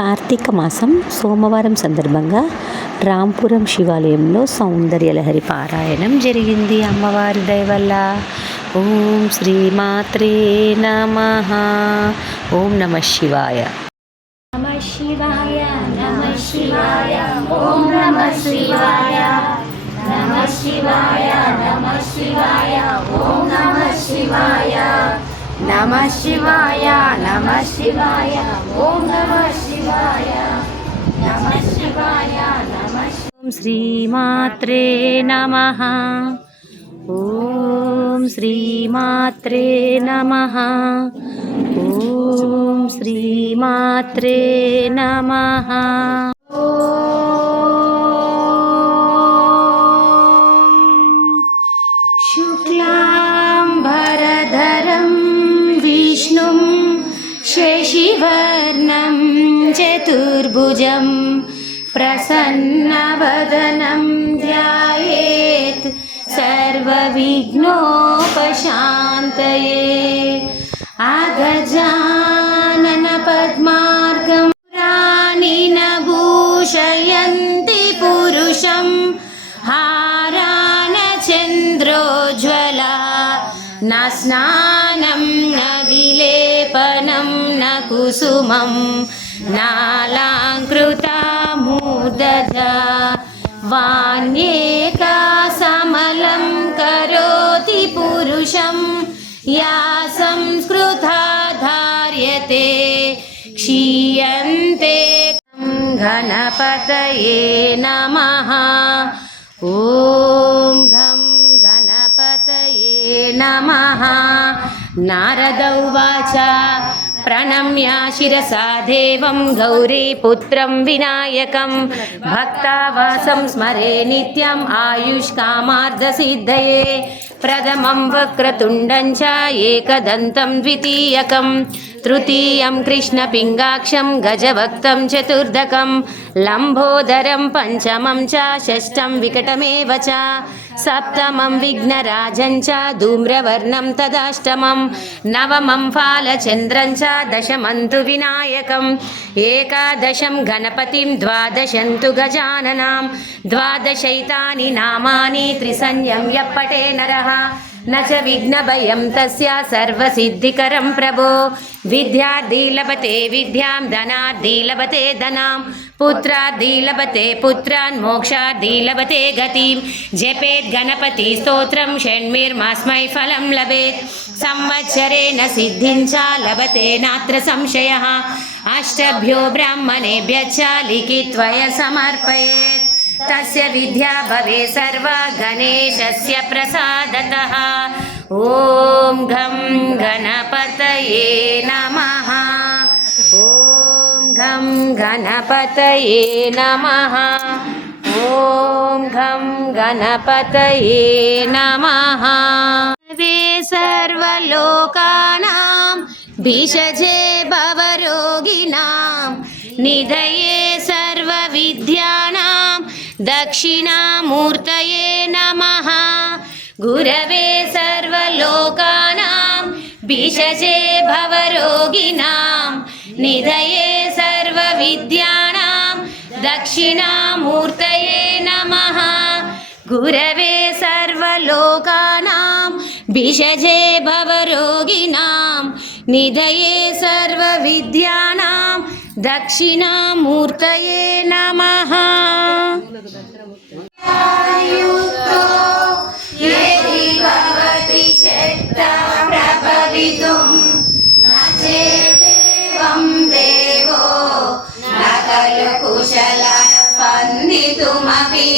కార్తీక మాసం సోమవారం సందర్భంగా రాంపురం శివాలయంలో సౌందర్యలహరి పారాయణం జరిగింది. అమ్మవారి దయవల్ల ఓం శ్రీ మాత్రే నమ. ఓం నమ శివాయ. నమ శివాయ నమ శివాయ ఓం నమ శివాయ. నమ శివాయ నమ శివాయ ఓం నమ శివాయ. నమ శివాయ నమ శివాయ ఓం నమ శివాయ నమ శివాయ నమ ఓం శ్రీ నమ ఓం శ్రీమాత్రే నమ ఓం శ్రీమాత్రే నమ चतुर्भुजं प्रसन्नवदनं ध्यायेत् सर्वविघ्नोपशान्तये अगजाननपद्मार्गं पुराणि न भूषयन्ति पुरुषं हारान चन्द्रोज्ज्वला न स्नानं न विलेपनं न कुसुमं नालाङ्कृता वाण्येका समलं करोति पुरुषं। या संस्कृता धार्यते क्षीयन्ते गणपतये नमः। ॐ घं गणपतये नमः। नारद उवाच प्रणम्य शिरसा देवं गौरीपुत्रं विनायकं भक्तावासं स्मरे नित्यम् आयुष्कामार्धसिद्धये प्रथमं वक्रतुण्डं च एकदन्तं द्वितीयकं తృతీయం కృష్ణ పింగాక్షం గజవక్తం చతుర్దకం లంబోదరం పంచమం చ షష్టం వికటమేవ సప్తమం విఘ్నరాజం చ ధూమ్రవర్ణం తదాష్టమం నవమం ఫాళచంద్రం చ దశమంతు వినాయకం ఏకాదశం గణపతిం ద్వాదశం తు గజాననాం ద్వాదశైతాని నామాని త్రిసంయం యప్పటే నరః न च विघ्नभयं तस्य सर्वसिद्धिकरं प्रभो। विद्यार्थी लभते विद्यां धनार्थी लभते धनां। पुत्रार्थी लभते पुत्रान् मोक्षार्थी लभते गतिं। जपेत् गणपति स्तोत्रं, षण्मिर्मस्मै फलं लभेत्। संवत्सरेण सिद्धिं च लभते नात्र संशयः। अष्टभ्यो ब्राह्मणेभ्यः च लिखित्वय समर्पयेत्। तस्य विद्या भवे सर्वा गणेशस्य प्रसादतः। ॐ घं गणपतये नमः। ॐ घं गणपतये नमः। ॐ घं गणपतये नमः। सर्वलोकानां भिषजे भवरोगिणां निधये सर्वविद्यानां दक्षिणामूर्तये नमः। गुरवे सर्वलोकानां भिषजे भवरोगिणां निधये सर्वविद्यानां, दक्षिणामूर्तये नमः। गुरवे सर्वलोकानां भिषजे भवरोगिणां निधये सर्वविद्यानां దక్షిణామూర్తయే నమ. దేవో నకల కుశల స్పందితుమీ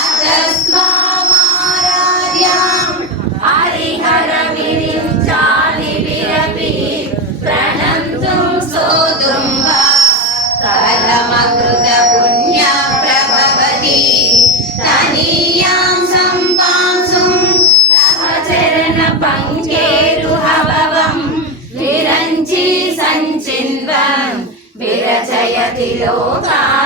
అతస్మా outra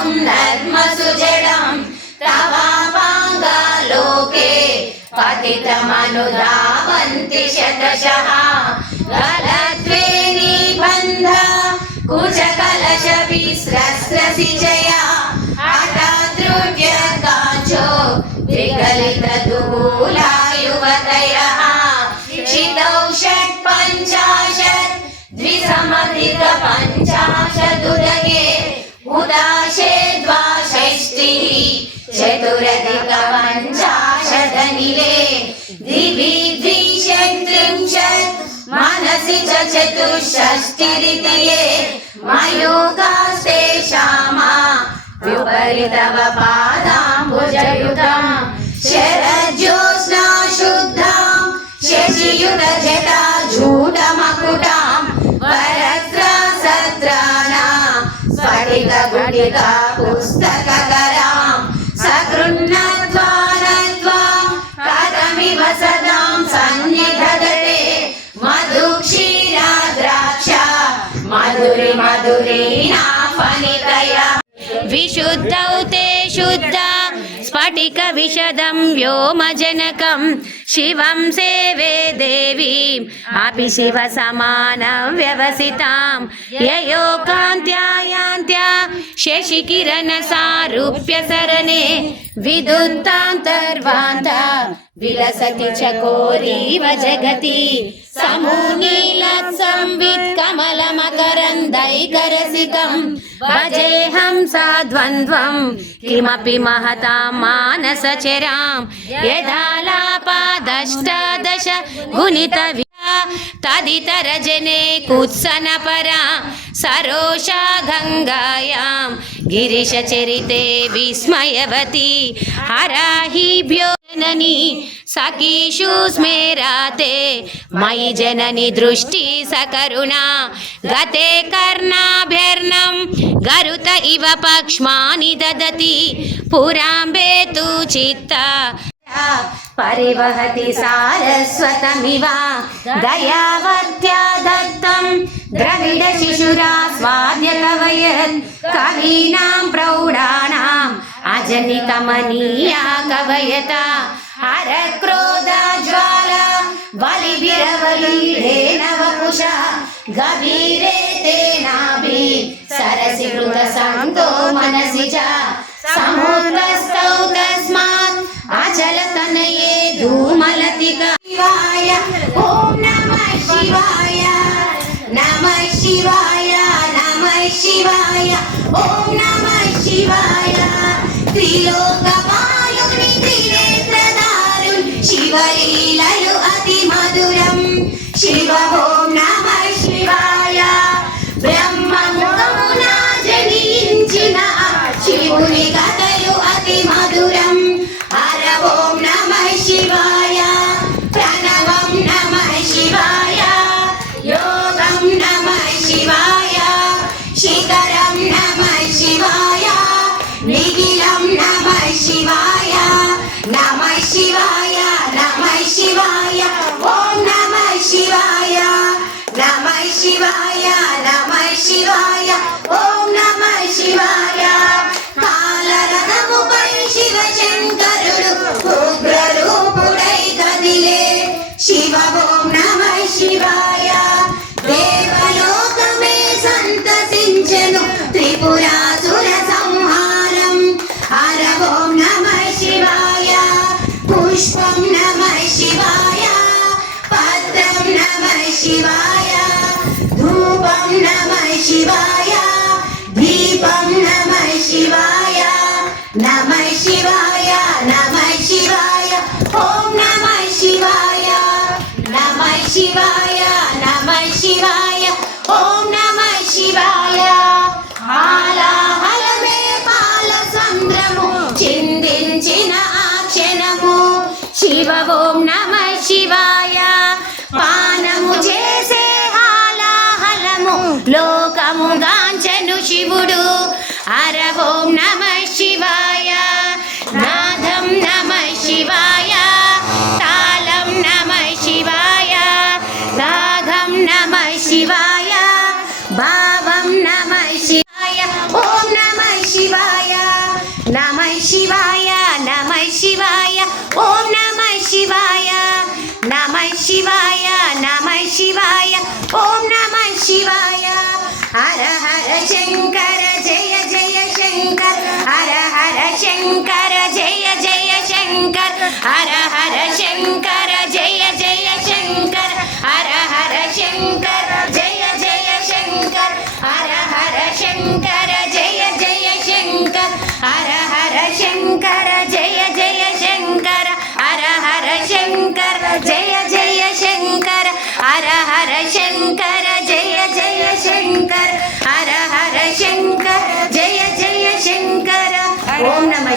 त्वं नद्मसु जडं तवापाङ्गलोके पतितमनुधावन्ति शतशः। गलद्वेनिबन्ध कुचकलशविस्रस्रसि जया। हठाद्रुव्यकाचो द्विगलितदुकूला युवतयः क्षितौ षट्पञ्चाशत् उदाशे द्वाषष्टिः चतुरधिकपञ्चाशदनिले दिवि द्विषट्त्रिंशत् मनसि च चतुष्षष्टिरितये मयोगास्तेषामा व्युपरि तव पादाम्बुजयुताम् शरज्योत्स्ना शुद्धाम् शशियुतजटा झूटमकुटाम् स्फटिकगुटिका पुस्तककराम् सकृन्नत्वा नत्वा कथमिव सदां सन्निधदते मधुक्षीरा द्राक्षा मधुरि मधुरीणा फलितया विशुद्धौ ते शुद्धा स्फटिक विशदं व्योमजनकं शिवं सेवे देवीम् अपि शिव व्यवसितां ययोकान्त्यायान्त्या शशिकिरणसारूप्य सरणे विदुत्तान्तर्वान्ता विलसति चकोरीव जगति समूनीलत्संवित् कमलमकरन्दैकरसिकं भजेऽहं सा द्वन्द्वं किमपि महतां मानसचरां यदा लापादष्टादश गुणित तदितरजने कुत्सनपरा सरोषा गङ्गायां गिरिशचरिते विस्मयवती हराहिभ्यो जननी सखीषु स्मेराते मयि जननि दृष्टि सकरुणा गते कर्णाभ्यर्णं गरुत इव पक्ष्मानि ददति पुराम्बे तु चित्ता परिवहति सारस्वतमिव दयावत्या दत्तं द्रविडशिशुरा स्वाद्य कवयत् कवीनां प्रौढाणाम् अजनिकमनीया कवयता। हरक्रोधा ज्वाला बलिभिरवलीढेन वपुषा। गभीरे तेनाभि सरसि कृतसन्तो मनसि च। समुद्रस्थौ శివాయ నమ శివాయ ఓం నమ శివాయ. త్రిలోక పాలుని త్రినేత్రదారుణ్ శివలీలలు అతి మధురం. శివ ఓం నమ శివ ఓం నమ శివాయ దేవలోకమే సంతసించెను త్రిపురాసుర సంహారం నమ శివాయ పుష్ప ఓం నమ శివాయ. పానము చేసే హాలాహలము లోకము గాంచను శివుడు. అర ఓం నమ శివాయ ఓం నమ శివాయ హర హర శంకర జయ జయ శంకర్ హర హర శంకర జయ జయ శంకర్ హర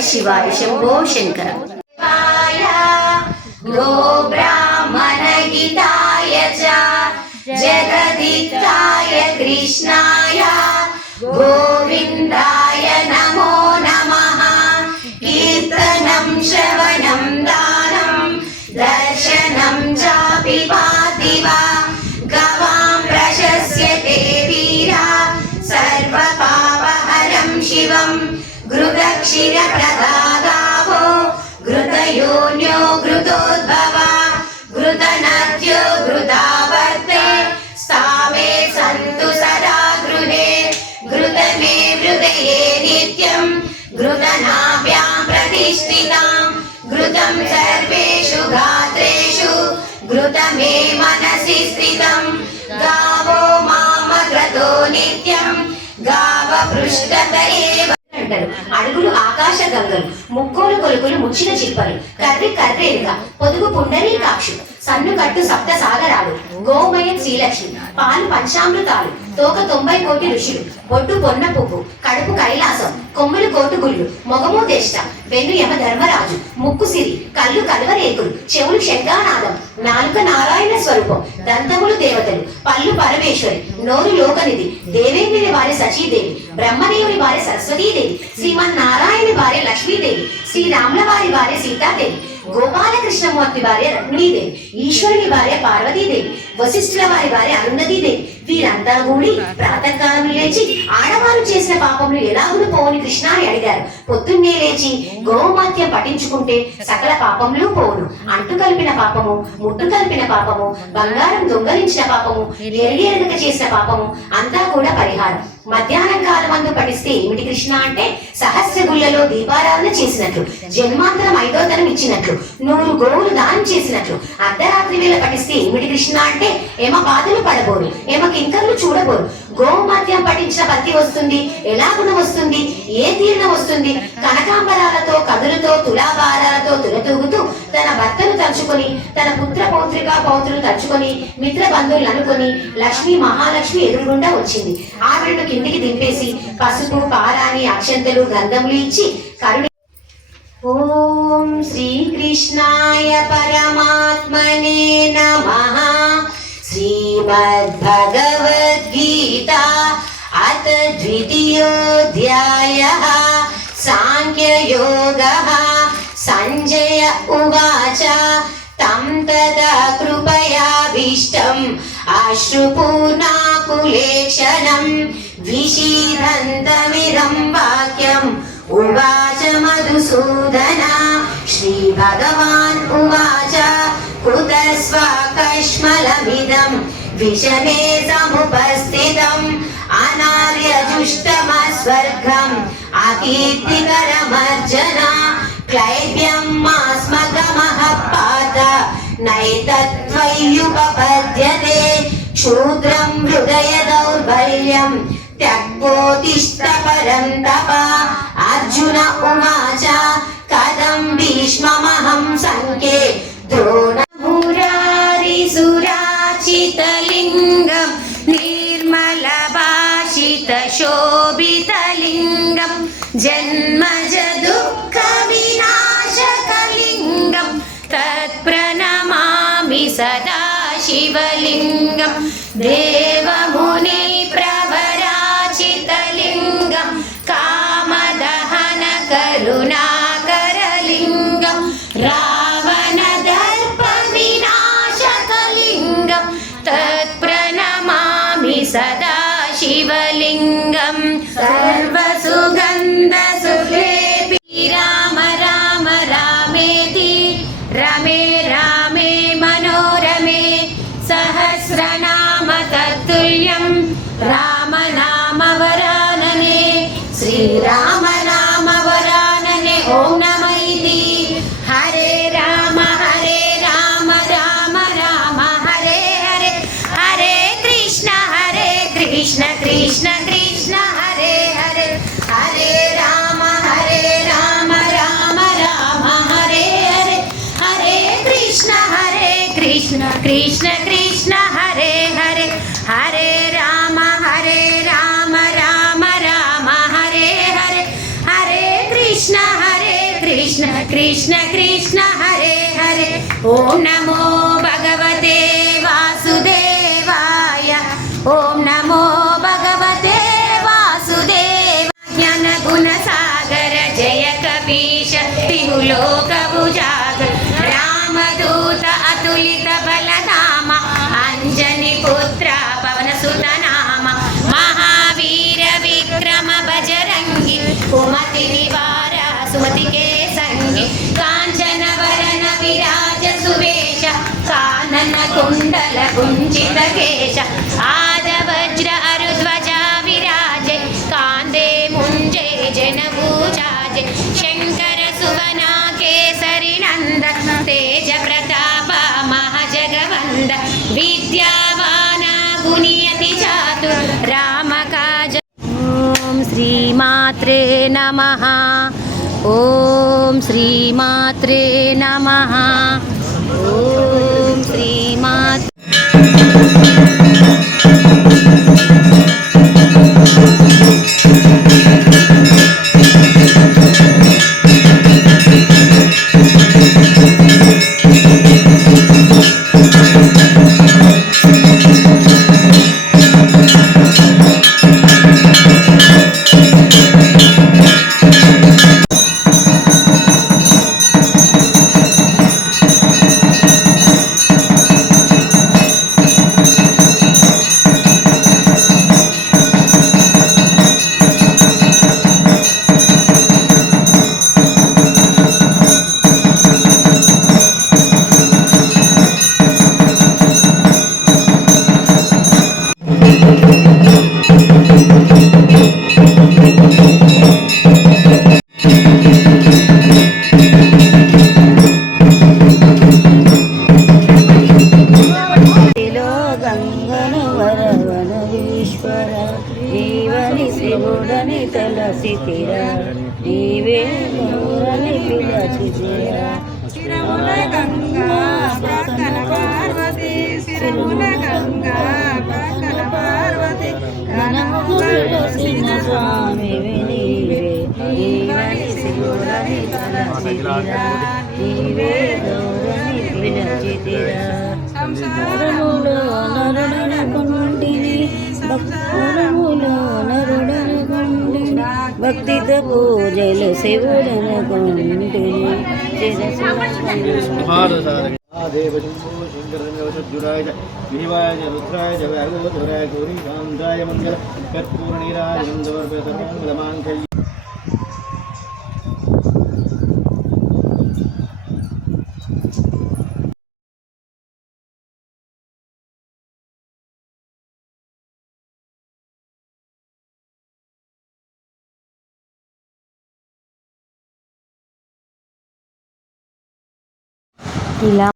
ఓం నమ శివాయ శంభో శంకర శివాయ గో బ్రాహ్మణ హితాయ शिरप्रदादावो घृतयोन्यो घृतोद्भव घृतनद्यो घृतावर्ते स्थावे सन्तु सदा गृहे घृतमे हृदये नित्यम् घृतनाभ्याम् प्रतिष्ठिताम् घृतम् सर्वेषु गात्रेषु घृतमे मनसि स्थितम् गावो मामघ्रतो नित्यम् गावपृष्ठत एव అంటారు అడుగులు ఆకాశ గంగలు ముక్కోలు కొలుకులు ముచ్చిన చిప్పలు కర్రి కర్రేరుగా పొదుగు పుండరీకాక్షు సన్నుకట్టు సప్త సాగరాలు గోమయం శ్రీలక్ష్మి పాలు పంచామృతాలు తోక తొంభై కోటి ఋషులు బొట్టు పొన్న పువ్వు కడుపు కైలాసం కొమ్ములు కోటుగుళ్ళు మొగము దేష్ట వెన్ను యమ ధర్మరాజు ముక్కు సిరి కళ్ళు కలువరేకులు చెవులు శంఖానాదం నాలుక నారాయణ స్వరూపం దంతములు దేవతలు పళ్ళు పరమేశ్వరి నోరు లోకనిధి దేవేంద్రుని వారి సచీదేవి బ్రహ్మదేవుని వారి సరస్వతీదేవి శ్రీమన్నారాయణి వారి లక్ష్మీదేవి శ్రీరాముల వారి భార్య సీతాదేవి గోపాలకృష్ణమూర్తి భార్య రుక్మిణీదేవి ఈశ్వరుని భార్య పార్వతీదేవి వశిష్ఠుల వారి భార్య అరుణదీదేవి వీరంతా కూడి ప్రాతకాలం లేచి ఆడవారు చేసిన పాపములు ఎలాగును పోవని కృష్ణ అని అడిగారు. పొద్దున్నే లేచి గోమాత్యం పఠించుకుంటే సకల పాపములు పోవును అంటు కలిపిన పాపము ముట్టు కలిపిన పాపము బంగారం దొంగలించిన పాపము ఎరిగి చేసిన పాపము అంతా కూడా పరిహారం. మధ్యాహ్నం కాలమందు పఠిస్తే ఏమిటి కృష్ణ అంటే సహస్ర గుళ్ళలో దీపారాధన చేసినట్లు జన్మాంతరం ఐదోతనం ఇచ్చినట్లు నూరు గోవులు దానం చేసినట్లు అర్ధరాత్రి వేళ పఠిస్తే ఏమిటి కృష్ణ అంటే ఏమ బాధలు పడబోరు ఏమ కింకర్లు చూడబోరు. గోమాత్యం పఠించిన భక్తి వస్తుంది ఎలా గుణం వస్తుంది ఏ తీర్ణం వస్తుంది? కనకాంబరాలతో కదులతో తులాభారాలతో తులతూగుతూ తన భర్తను తలుచుకొని తన పుత్ర పౌత్రిక పౌత్రులు తలుచుకొని మిత్ర బంధువులు అనుకొని లక్ష్మి మహాలక్ష్మి ఎదురుగుండా వచ్చింది. ఆవిడను కిందికి దింపేసి పసుపు పారాని అక్షంతలు గంధములు ఇచ్చి కరుణ ఓం శ్రీకృష్ణాయ పరమాత్మనే నమః श्रीमद्भगवद्गीता अथ द्वितीयोऽध्यायः साङ्ख्ययोगः सञ्जय उवाच तं तदा कृपयाभीष्टम् अश्रुपूर्णाकुलेक्षणम् विषीदन्तमिदं वाक्यम् उवाच मधुसूदना श्रीभगवान् उवाच कुतस्वाकश्मलमिदं विषमे समुपस्थितम् अनार्यजुष्टमस्वर्गम् अकीर्तिकरमर्जना क्लैब्यं मास्मगमः पात नैतत्त्वय्युपपद्यते शूद्रं हृदय दौर्बल्यं त्यक्तोतिष्ठपरं तप अर्जुन उवाच कथं भीष्ममहं सङ्के द्रोणभूरारिसुराचितलिङ्गं निर्मलभाषितशोभितलिङ्गं जन्मज दुःखविनाशकलिङ्गं तत्प्रणमामि सदा शिवलिङ्गं देवमुने Oh no. कुण्डल कुञ्चित केश आदवज्र अरुध्वजा विराजय कान्दे मुञ्जे जनभूजाजय शङ्कर सुवना केसरि नन्द तेज प्रताप महजगवन्द विद्यावाना गुणीयति चातु रामकाज ॐ श्रीमात्रे नमः ॐ श्रीमात्रे नमः City. Yeah. భక్తితో పూజలు శివుడను కొంటుని శంకరాయ గిరివాయ రుద్రాయ జయ గోధురాయ గౌరీ కాంతాయ మంగళ కర్పూరణీరాజ మంగళమాంకల్య alquila